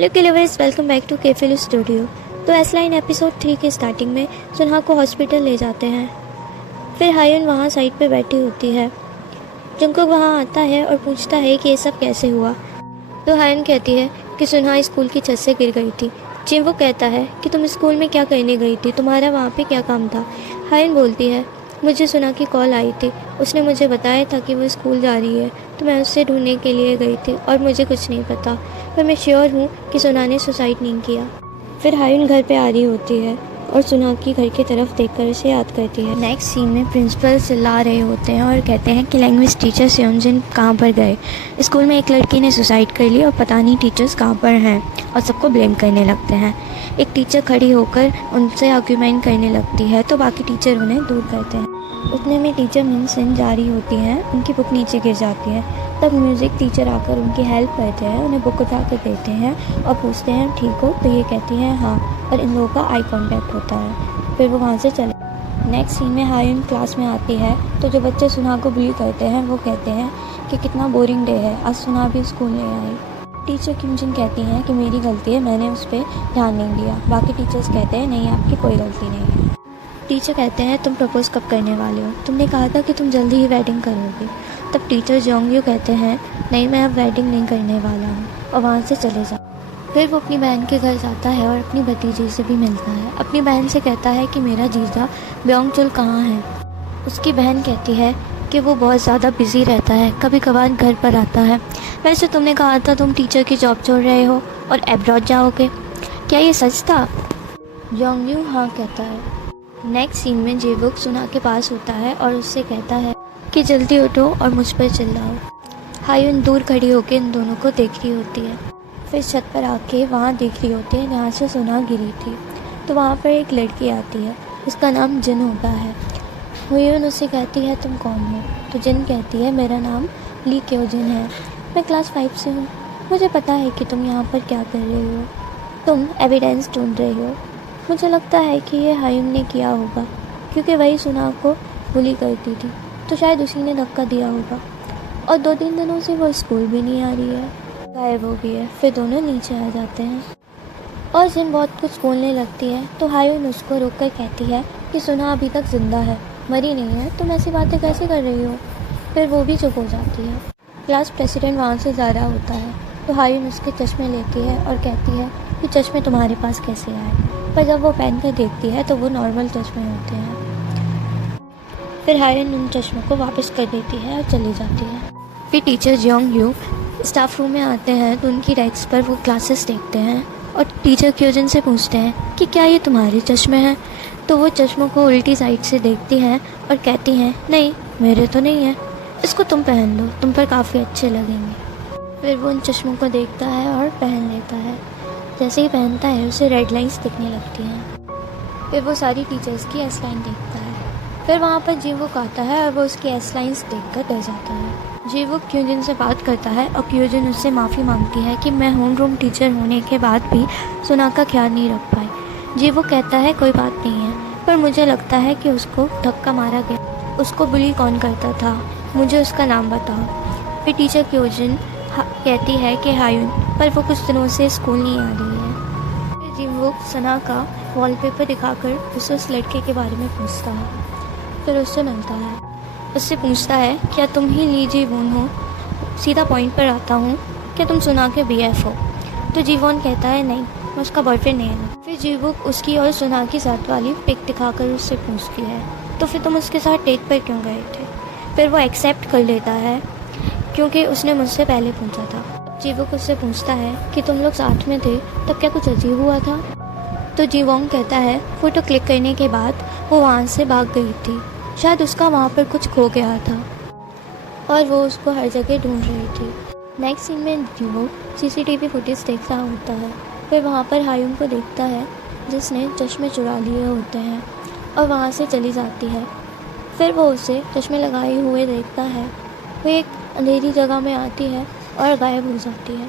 Hello किलवर्स, welcome back to केफिल studio. तो एस लाइन एपिसोड 3 के स्टार्टिंग में सुनहा को हॉस्पिटल ले जाते हैं। फिर हायुन वहाँ साइड पे बैठी होती है। जंगकुक वहाँ आता है और पूछता है कि ये सब कैसे हुआ। तो हायुन कहती है कि सुनहा स्कूल की छत से गिर गई थी। जिनवुक कहता है कि तुम स्कूल में क्या करने गई थी, तुम्हारा वहाँ पे क्या काम था। हायुन बोलती है, मुझे सुनहा की कॉल आई थी, उसने मुझे बताया था कि वो स्कूल जा रही है, तो मैं उससे ढूंढने के लिए गई थी और मुझे कुछ नहीं पता, पर मैं श्योर हूँ कि सुनहा ने सुसाइड नहीं किया। फिर हायुन घर पे आ रही होती है और सुनहा की घर की तरफ देखकर उसे याद करती है। नेक्स्ट सीन में प्रिंसिपल चिल्ला रहे होते हैं और कहते हैं कि लैंग्वेज टीचर सेयोंजिन कहाँ पर गए। स्कूल में एक लड़की ने सुसाइड कर ली और पता नहीं टीचर्स कहाँ पर हैं, और सबको ब्लेम करने लगते हैं। एक टीचर खड़ी होकर उनसे आर्ग्यूमेंट करने लगती है तो बाकी टीचर उन्हें दूर करते हैं। उतने में टीचर मिनसेन जा रही होती हैं, उनकी बुक नीचे गिर जाती है। तब म्यूज़िक टीचर आकर उनकी हेल्प करते हैं, उन्हें बुक उठा कर देते हैं और पूछते हैं ठीक हो, तो ये कहती हैं हाँ, और इन लोगों का आई कांटेक्ट होता है। फिर वो वहाँ से चले। नेक्स्ट सीन में हायुन क्लास में आती है तो जो बच्चे सुनहा को बुली करते हैं वो कहते हैं कि कितना बोरिंग डे है, आज सुनहा भी स्कूल नहीं आई। टीचर किमजिन कहती हैं कि मेरी गलती है, मैंने उस पर ध्यान नहीं दिया। बाकी टीचर्स कहते हैं नहीं, आपकी कोई गलती नहीं है। टीचर कहते हैं तुम प्रपोज कब करने वाले हो, तुमने कहा था कि तुम जल्दी ही वेडिंग करोगे। तब टीचर जोंगयू कहते हैं नहीं, मैं अब वेडिंग नहीं करने वाला हूँ, और वहाँ से चले जाओ। फिर वो अपनी बहन के घर जाता है और अपनी भतीजी से भी मिलता है। अपनी बहन से कहता है कि मेरा जीजा ब्योंगचुल कहाँ है। उसकी बहन कहती है कि वो बहुत ज़्यादा बिजी रहता है, कभी कभार घर पर आता है। वैसे तुमने कहा था तुम टीचर की जॉब छोड़ रहे हो और एब्रॉड जाओगे, क्या ये सच था? जोंगयू हाँ कहता है। नेक्स्ट सीन में जेवुक सुनहा के पास होता है और उससे कहता है कि जल्दी उठो और मुझ पर चिल्लाओ। हायुन दूर खड़ी होकर इन दोनों को देख रही होती है। फिर छत पर आके वहाँ देख रही होती है जहाँ से सुनहा गिरी थी। तो वहाँ पर एक लड़की आती है, उसका नाम जिन होता है। हायुन उससे कहती है तुम कौन हो? तो जिन कहती है मेरा नाम ली क्योजिन है, मैं क्लास 5 से हूँ। मुझे पता है कि तुम यहाँ पर क्या कर रही हो, तुम एविडेंस ढूंढ रही हो। मुझे लगता है कि ये हायुन ने किया होगा, क्योंकि वही सुनहा को बुली करती थी, तो शायद उसी ने धक्का दिया होगा। और 2-3 दिनों से वो स्कूल भी नहीं आ रही है, गायब हो गई है। फिर दोनों नीचे आ जाते हैं और जिन बहुत कुछ बोलने लगती है तो हायुन उसको रोककर कहती है कि सुनहा अभी तक जिंदा है, मरी नहीं है, तुम ऐसी बातें कैसे कर रही हो। फिर वो भी चुप हो जाती है। क्लास प्रेसिडेंट वहाँ से जा रहा होता है तो हायुन उसके चश्मे लेती है और कहती है कि चश्मे तुम्हारे पास कैसे आए। पर जब वो पहन कर देखती है तो वो नॉर्मल चश्मे होते हैं। फिर हायुन उन चश्मों को वापस कर देती है और चली जाती है। फिर टीचर जोंगयू स्टाफ रूम में आते हैं तो उनकी डेस्क पर वो क्लासेस देखते हैं और टीचर क्योजिन से पूछते हैं कि क्या ये तुम्हारे चश्मे हैं। तो वो चश्मों को उल्टी साइड से देखती हैं और कहती हैं नहीं, मेरे तो नहीं है, इसको तुम पहन लो, तुम पर काफ़ी अच्छे लगेंगे। फिर वो उन चश्मों को देखता है और पहन लेता है। जैसे ही पहनता है उसे रेड लाइन्स दिखने लगती हैं। फिर वो सारी टीचर्स की एस लाइन देखता है। फिर वहाँ पर जीवुक आता है और वो उसकी एस लाइन्स देखकर डर जाता है। जीवुक क्योजिन से बात करता है और क्योजिन उससे माफ़ी मांगती है कि मैं होमरूम टीचर होने के बाद भी सुनहा का ख्याल नहीं रख पाई। जीवुक कहता है कोई बात नहीं है, पर मुझे लगता है कि उसको धक्का मारा गया। उसको बुली कौन करता था, मुझे उसका नाम बताओ। फिर टीचर क्योजिन कहती है कि हायुन, पर वो कुछ दिनों से स्कूल नहीं आ रही है। फिर जीवुक सुनहा का वॉलपेपर दिखाकर उसे उस लड़के के बारे में पूछता है। फिर उससे मिलता है, उससे पूछता है क्या तुम ही ली जीवोन हो। सीधा पॉइंट पर आता हूँ, क्या तुम सुनहा के BF हो। तो जीवोन कहता है नहीं, मैं उसका बॉयफ्रेंड नहीं हूँ। फिर जीवुक उसकी और सुनहा की साथ वाली पिक दिखाकर उससे पूछती है तो फिर तुम उसके साथ डेट पर क्यों गए थे। फिर वो एक्सेप्ट कर लेता है क्योंकि उसने मुझसे पहले पूछा था। जीवुक उससे पूछता है कि तुम लोग साथ में थे तब क्या कुछ अजीब हुआ था। तो जीवोंग कहता है फ़ोटो क्लिक करने के बाद वो वहाँ से भाग गई थी, शायद उसका वहाँ पर कुछ खो गया था और वो उसको हर जगह ढूंढ रही थी। नेक्स्ट सीन में जीवुक CCTV फुटेज देख रहा होता है। फिर वहाँ पर हायुन को देखता है जिसने चश्मे चुरा लिए होते हैं और वहाँ से चली जाती है। फिर वो उसे चश्मे लगाए हुए देखता है। वो एक अंधेरी जगह में आती है और गायब हो जाती है।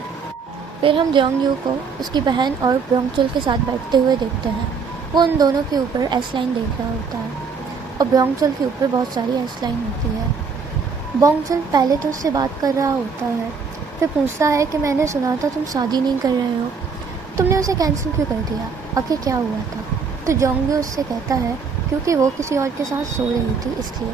फिर हम जोंगयू को उसकी बहन और ब्योंगचुल के साथ बैठते हुए देखते हैं। वो उन दोनों के ऊपर एस लाइन देख रहा होता है और ब्योंगचुल के ऊपर बहुत सारी एस लाइन होती है। ब्योंगचुल पहले तो उससे बात कर रहा होता है, फिर पूछता है कि मैंने सुना था तुम शादी नहीं कर रहे हो। तुमने उसे कैंसिल क्यों कर दिया, आखिर क्या हुआ था? तो जोंगयू उससे कहता है क्योंकि वो किसी और के साथ सो रही थी इसलिए।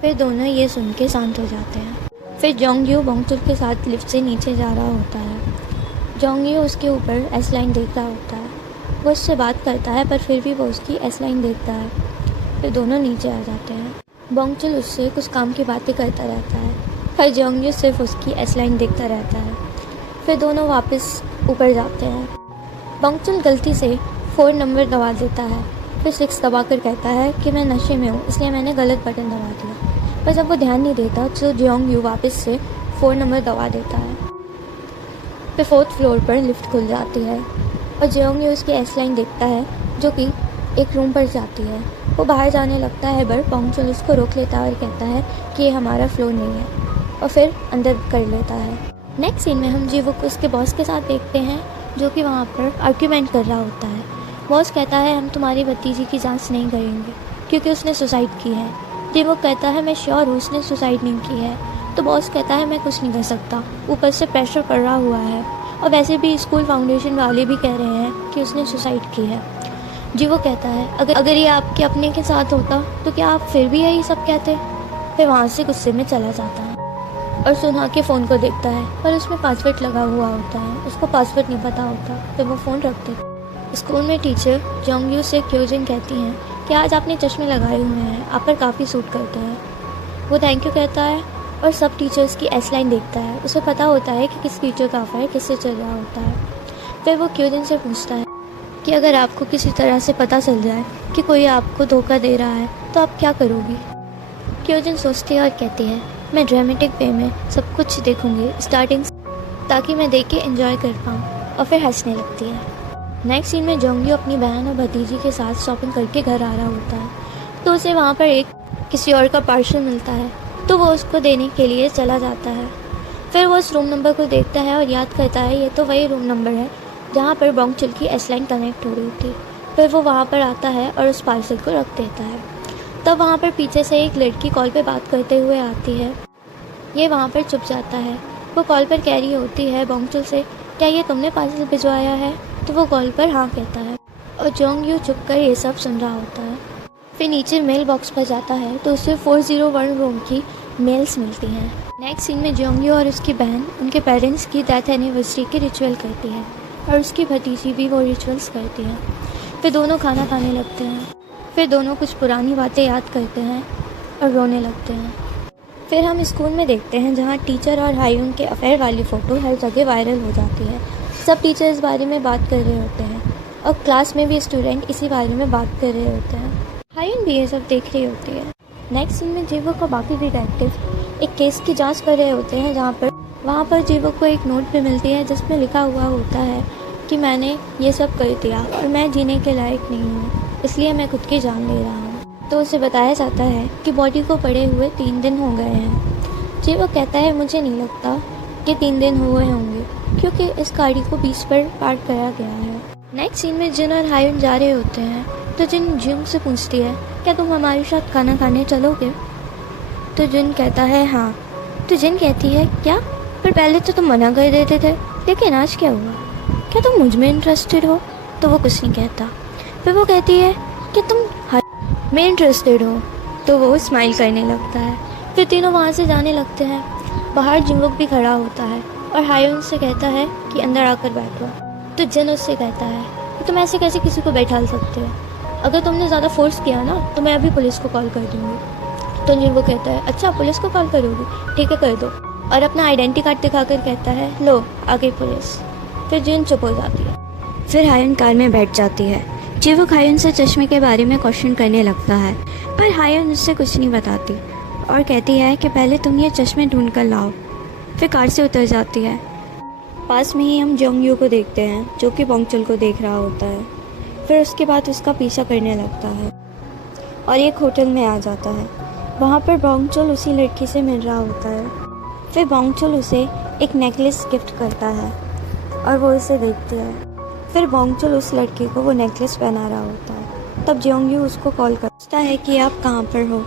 फिर दोनों ये सुन के शांत हो जाते हैं। फिर जोंगयू बोंगचुल के साथ लिफ्ट से नीचे जा रहा होता है। जोंगयू उसके ऊपर एस लाइन देख रहा होता है। वो उससे बात करता है पर फिर भी वो उसकी एस लाइन देखता है। फिर दोनों नीचे आ जाते हैं। बोंगचुल उससे कुछ काम की बातें करता रहता है पर जोंगयू सिर्फ उसकी एस लाइन देखता रहता है। फिर दोनों वापस ऊपर जाते हैं। बोंगचुल गलती से 4 नंबर दबा देता है। फिर 6 दबा कर कहता है कि मैं नशे में हूँ इसलिए मैंने गलत बटन दबा दिया। पर जब वो ध्यान नहीं देता तो जोंगयू वापस से 4 नंबर दबा देता है। फिर 4th फ्लोर पर लिफ्ट खुल जाती है और जोंगयू उसकी एस लाइन देखता है जो कि एक रूम पर जाती है। वो बाहर जाने लगता है पर बोंगचुल उसको रोक लेता है और कहता है कि ये हमारा फ्लोर नहीं है और फिर अंदर कर लेता है। नेक्स्ट सीन में हम जीवो को उसके बॉस के साथ देखते हैं जो कि वहाँ पर आर्ग्यूमेंट कर रहा होता है। बॉस कहता है हम तुम्हारी भतीजी की जांच नहीं करेंगे क्योंकि उसने सुसाइड की है। जीवो कहता है मैं श्योर हूँ उसने सुसाइड नहीं की है। तो बॉस कहता है मैं कुछ नहीं कर सकता, ऊपर से प्रेशर पड़ रहा हुआ है और वैसे भी स्कूल फाउंडेशन वाले भी कह रहे हैं कि उसने सुसाइड की है। जीवो कहता है अगर ये आपके अपने के साथ होता तो क्या आप फिर भी यही सब कहते? फिर वहाँ से गुस्से में चला जाता है और सुनहा के फ़ोन को देखता है पर उसमें पासवर्ड लगा हुआ होता है। उसको पासवर्ड नहीं पता होता तो वो फ़ोन रख देता। स्कूल में टीचर जोंगयू से क्योजिन कहती हैं कि आज आपने चश्मे लगाए हुए हैं, आप पर काफ़ी सूट करते हैं। वो थैंक यू कहता है और सब टीचर्स की एस लाइन देखता है। उसे पता होता है कि किस टीचर का अफेयर किससे चल रहा होता है। फिर वो क्योजिन से पूछता है कि अगर आपको किसी तरह से पता चल जाए कि कोई आपको धोखा दे रहा है तो आप क्या करोगी? क्योजिन सोचती है और कहती है मैं ड्रामेटिक वे में सब कुछ देखूंगी स्टार्टिंग ताकि मैं देख के एंजॉय कर पाऊँ, और फिर हंसने लगती है। नेक्स्ट सीन में जोंगयू अपनी बहन और भतीजी के साथ शॉपिंग करके घर आ रहा होता है तो उसे वहाँ पर किसी और का पार्सल मिलता है तो वो उसको देने के लिए चला जाता है। फिर वो उस रूम नंबर को देखता है और याद करता है ये तो वही रूम नंबर है जहाँ पर बोंगचुल की एस लाइन कनेक्ट हो रही थी। फिर वो वहाँ पर आता है और उस पार्सल को रख देता है। तब वहाँ पर पीछे से एक लड़की कॉल पे बात करते हुए आती है। ये वहाँ पर चुप जाता है। वो कॉल पर कह रही होती है बोंगचुल से क्या ये तुमने पार्सल भिजवाया है? तो वो कॉल पर हाँ कहता है और जोंगयू चुप कर ये सब सुन रहा होता है। फिर नीचे मेल बॉक्स पर जाता है तो उसे 401 रूम की मेल्स मिलती हैं। नेक्स्ट सीन में जोंगयू और उसकी बहन उनके पेरेंट्स की डेथ एनिवर्सरी के रिचुअल करती है और उसकी भतीजी भी वो रिचुअल्स करती है। फिर दोनों खाना खाने लगते हैं। फिर दोनों कुछ पुरानी बातें याद करते हैं और रोने लगते हैं। फिर हम स्कूल में देखते हैं जहाँ टीचर और हायुन के अफेयर वाली फ़ोटो हर जगह वायरल हो जाती है। सब टीचर इस बारे में बात कर रहे होते हैं और क्लास में भी स्टूडेंट इसी बारे में बात कर रहे होते हैं। हायुन भी ये सब देख रही होती है। नेक्स्ट सीन में जीवो को बाकी डिटेक्टिव एक केस की जांच कर रहे होते हैं वहाँ पर जीवो को एक नोट भी मिलती है जिसमें लिखा हुआ होता है कि मैंने ये सब कर दिया और मैं जीने के लायक नहीं हूँ इसलिए मैं खुद की जान ले रहा हूँ। तो उसे बताया जाता है कि बॉडी को पड़े हुए 3 दिन हो गए हैं। जीवो कहता है मुझे नहीं लगता कि 3 दिन हुए होंगे क्योंकि इस गाड़ी को बीच पर पार्क करा गया है। नेक्स्ट सीन में जिन और हायुन जा रहे होते हैं तो जिन जिंग से पूछती है क्या तुम हमारे साथ खाना खाने चलोगे? तो जिन कहता है हाँ। तो जिन कहती है क्या, पर पहले तो तुम मना कर देते थे, लेकिन आज क्या हुआ? क्या तुम मुझ में इंटरेस्टेड हो? तो वो कुछ नहीं कहता। फिर वो कहती है कि तुम में इंटरेस्टेड हो, तो वो स्माइल करने लगता है। फिर तीनों वहाँ से जाने लगते हैं। बाहर जिंगुक भी खड़ा होता है और हायुन से कहता है कि अंदर आकर बैठो। तो जिन उससे कहता है कि तुम ऐसे कैसे किसी को बैठा सकते हो? अगर तुमने ज़्यादा फोर्स किया ना तो मैं अभी पुलिस को कॉल कर दूँगी। तो जिंगुक कहता है अच्छा पुलिस को कॉल करोगी, ठीक है कर दो, और अपना आइडेंटिटी कार्ड दिखाकर कहता है लो आ गई पुलिस। फिर जिन चुप हो जाती है। फिर हायुन कार में बैठ जाती है। जिवुक हायुन से चश्मे के बारे में क्वेश्चन करने लगता है पर हायुन उससे कुछ नहीं बताती और कहती है कि पहले तुम ये चश्मे ढूंढ कर लाओ। फिर कार से उतर जाती है। पास में ही हम जोंगयू को देखते हैं जो कि बोंगचुल को देख रहा होता है। फिर उसके बाद उसका पीछा करने लगता है और एक होटल में आ जाता है। वहाँ पर बोंगचुल उसी लड़की से मिल रहा होता है। फिर बोंगचुल उसे एक नेकलेस गिफ्ट करता है और वो उसे देखती है। फिर बोंगचुल उस लड़के को वो नेकलेस पहना रहा होता है। तब जोंगयू उसको कॉल करता है कि आप कहाँ पर हो।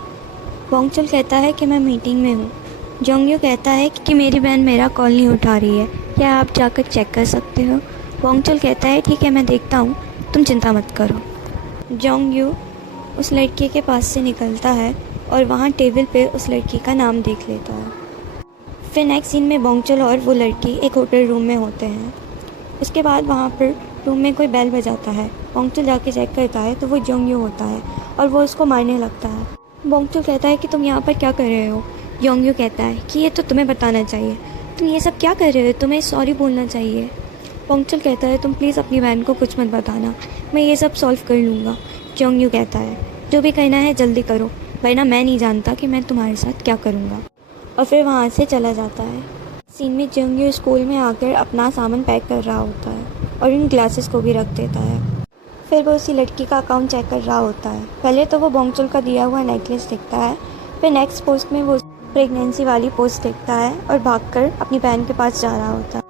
बोंगचुल कहता है कि मैं मीटिंग में हूँ। जोंगयू कहता है कि मेरी बहन मेरा कॉल नहीं उठा रही है, क्या आप जाकर चेक कर सकते हो? बोंगचुल कहता है ठीक है मैं देखता हूँ, तुम चिंता मत करो। जोंग-यू उस लड़के के पास से निकलता है और वहाँ टेबल पे उस लड़की का नाम देख लेता है। फिर नेक्स्ट सीन में बोंगचुल और वो लड़की एक होटल रूम में होते हैं। उसके बाद वहाँ पर रूम में कोई बेल बजाता है। बोंगचुल जाके चेक करता है तो वो जोंग-यू होता है और वो उसको मारने लगता है। बोंगचुल कहता है कि तुम यहाँ पर क्या कर रहे हो। जोंग-यू कहता है कि ये तो तुम्हें बताना चाहिए, तुम ये सब क्या कर रहे हो, तुम्हें सॉरी बोलना चाहिए। बोंगचुल कहता है तुम प्लीज़ अपनी बहन को कुछ मत बताना, मैं ये सब सॉल्व कर लूँगा। जोंग-यू कहता है जो भी करना है जल्दी करो, वरना मैं नहीं जानता कि मैं तुम्हारे साथ क्या करूँगा। और फिर वहाँ से चला जाता है। सीन में जोंग-यू स्कूल में आकर अपना सामान पैक कर रहा होता है और इन ग्लासेस को भी रख देता है। फिर वो उसी लड़की का अकाउंट चेक कर रहा होता है। पहले तो वो बोंगचुल का दिया हुआ नेकलेस देखता है, फिर नेक्स्ट पोस्ट में वो प्रेगनेंसी वाली पोस्ट देखता है और भागकर अपनी बहन के पास जा रहा होता है।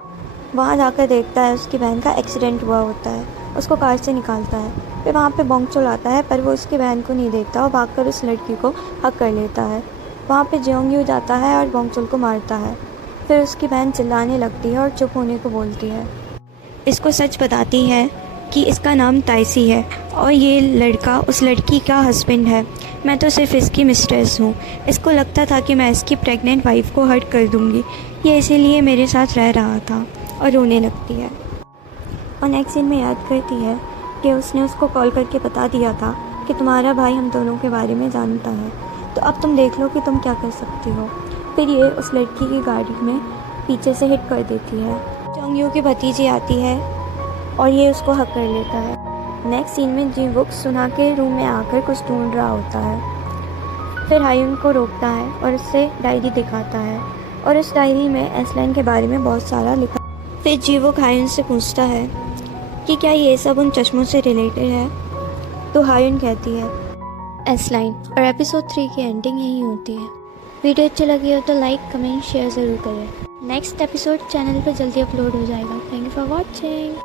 वहाँ जाकर देखता है उसकी बहन का एक्सीडेंट हुआ होता है, उसको कार से निकालता है। फिर वहाँ पे बोंगचुल आता है पर वो उसकी बहन को नहीं देखता और भागकर उस लड़की को हक कर लेता है। वहाँ पे जोंग-यू जाता है और बोंगचुल को मारता है। फिर उसकी बहन चिल्लाने लगती है और चुप होने को बोलती है। इसको सच बताती है कि इसका नाम ताइसी है और ये लड़का उस लड़की का हस्बैंड है, मैं तो सिर्फ इसकी मिस्ट्रेस हूँ। इसको लगता था कि मैं इसकी प्रेग्नेंट वाइफ को हर्ट कर दूँगी, ये इसीलिए मेरे साथ रह रहा था। और रोने लगती है और नेक्स्ट सीन में याद करती है कि उसने उसको कॉल करके बता दिया था कि तुम्हारा भाई हम दोनों के बारे में जानता है, तो अब तुम देख लो कि तुम क्या कर सकती हो। फिर ये उस लड़की की गाड़ी में पीछे से हिट कर देती है। जोंग-यू की भतीजी आती है और ये उसको हक कर लेता है। नेक्स्ट सीन में जी-वुक सुना के रूम में आकर कुछ ढूंढ रहा होता है। फिर हायुन को रोकता है और उससे डायरी दिखाता है और उस डायरी में एसलाइन के बारे में बहुत सारा लिखा। फिर जी-वुक हायुन से पूछता है कि क्या ये सब उन चश्मों से रिलेटेड है, तो हायुन कहती है एसलाइन। और एपिसोड 3 की एंडिंग यही होती है। वीडियो अच्छी लगी हो तो लाइक कमेंट शेयर ज़रूर करें। नेक्स्ट एपिसोड चैनल पर जल्दी अपलोड हो जाएगा। Thank you for watching.